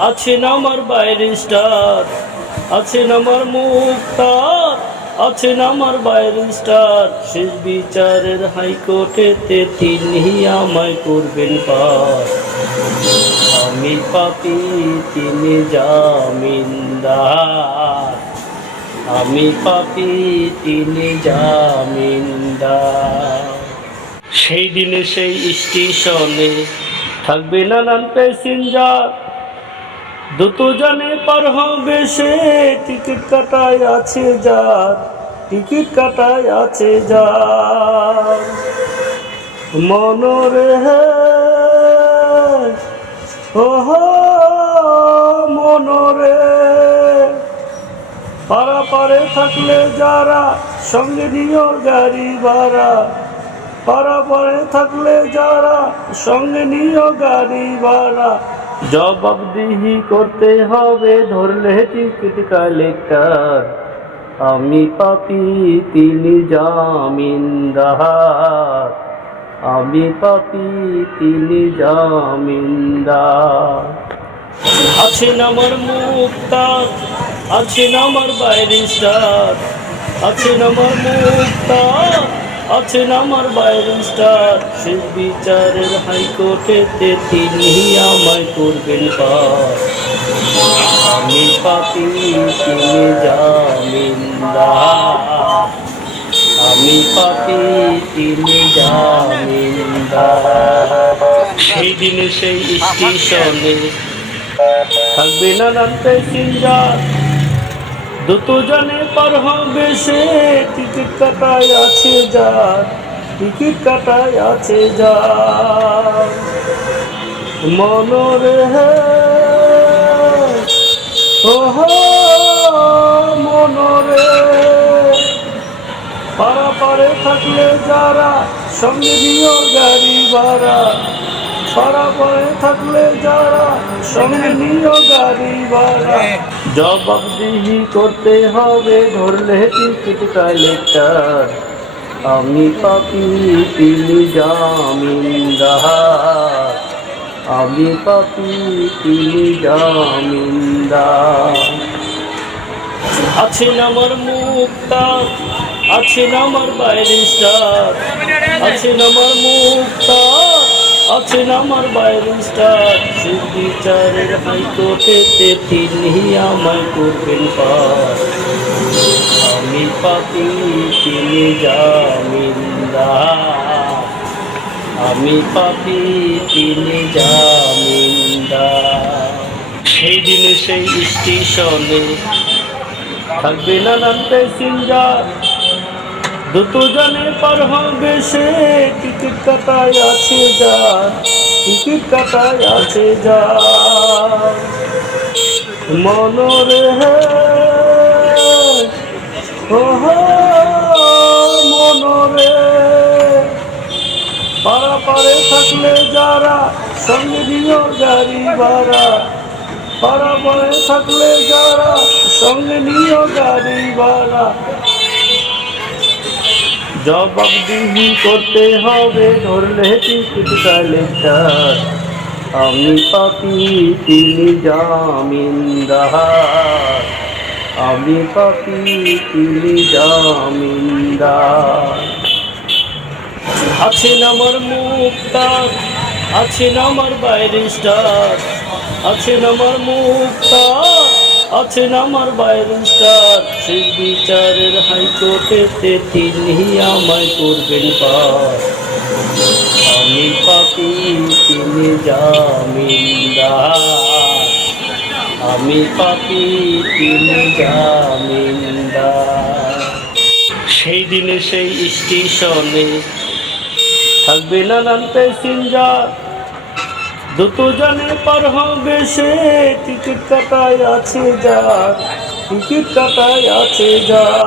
আছেন আমার ব্যারিস্টার আছেন আমার মুক্তার, আছেন আমার ব্যারিস্টার শেষ বিচারের হাইকোর্টেতে তিনি আমায় করবেন পার। আমি পাপি, তিনি জামিনদার। আমি পাপি, তিনি জামিনদার। সেই দিনে সেই স্টেশনে থাকবে নানান প্যাসেঞ্জার। দুটো জানে পার হবে সে, টিকিট কাটায় আছে যার, টিকিট কাটায় আছে যার। মনরে ওহ, মনরে। পাড়া পারে থাকলে যারা, সঙ্গে নিও গাড়ি ভাড়া। পাড়া পারে থাকলে যারা, সঙ্গে নিও গাড়ি ভাড়া। জবাবদিহি করতে হবে, ধরলে টিকিট কালেক্টর। আমি পাপি, তিনি জামিনদার। আমি পাপি, তিনি জামিনদার। আছেন আমার মুক্তার আছেন আমার ব্যারিস্টার আছেন আমার মুক্তার আছেন আমার ব্যারিস্টার শেষ বিচারের হাইকোর্টেতে তিনি আমায় করবেন পার আমি পাপি তিনি জামিনদার। আমি পাপি তিনি জামিনদার। সেই দিনে সেই স্টেশনে থাকবে নানান প্যাসেঞ্জার। দুটো জানে পার হবে সে। টিকিট কাটায় আছে যার, টিকিট কাটায় আছে যার। মনরে ওহ, মনরে। পাড়ে থাকলে যারা সঙ্গে গাড়ি ভাড়া। পাড়ে থাকলে যারা সঙ্গে নিও গাড়ি ভাড়া। জবাবদিহি করতে হবে ধরলে টিকিট কালেক্টর আমি পাপি তিনি জামিনদার। আমি পাপি তিনি জামিনদার। আছেন আমার মুক্তার আছেন আমার ব্যারিস্টার আছেন আমার মুক্তার আছেন আমার ব্যারিস্টার সে বিচারের হাইকোর্টেতে তিনি আমায় করবেন পার। আমি পাপি, তিনি জামিনদার। আমি পাপি, তিনি জামিনদার। সেই দিনে সেই স্টেশনে থাকবে নানান প্যাসেঞ্জার। দুটো জানে পার হবে সে টিকিট কাটায় আছে যা, টিকিট কাটায় আছে যার মনরে পাড়া পাড়ে থাকলে যারা সঙ্গে গাড়ি ভাড়া। পাড়ে থাকলে যারা সঙ্গে নিও গাড়ি ভাড়া। জবাবদিহি করতে হবে, ধরলে কালেক্টর আমি পাপি, তিনি জামিনদার। আমি পাপি, তিনি জামিনদার। আছেন আমার মুক্তার আছেন আমার ব্যারিস্টার আছেন আমার মুক্তার আছেন আমার ব্যারিস্টার সেই বিচারের হাইকোর্টেতে তিনি আমায় করবেন পার। আমি পাপি, তিনি জামিনদার। আমি পাপি, তিনি জামিনদার। সেই দিনে সেই স্টেশনে থাকবে নানান প্যাসেঞ্জার। দ্রুত জানে পার হবে সে। টিকিট কাটায় আছে যা টিকিট কাটায় আছে যার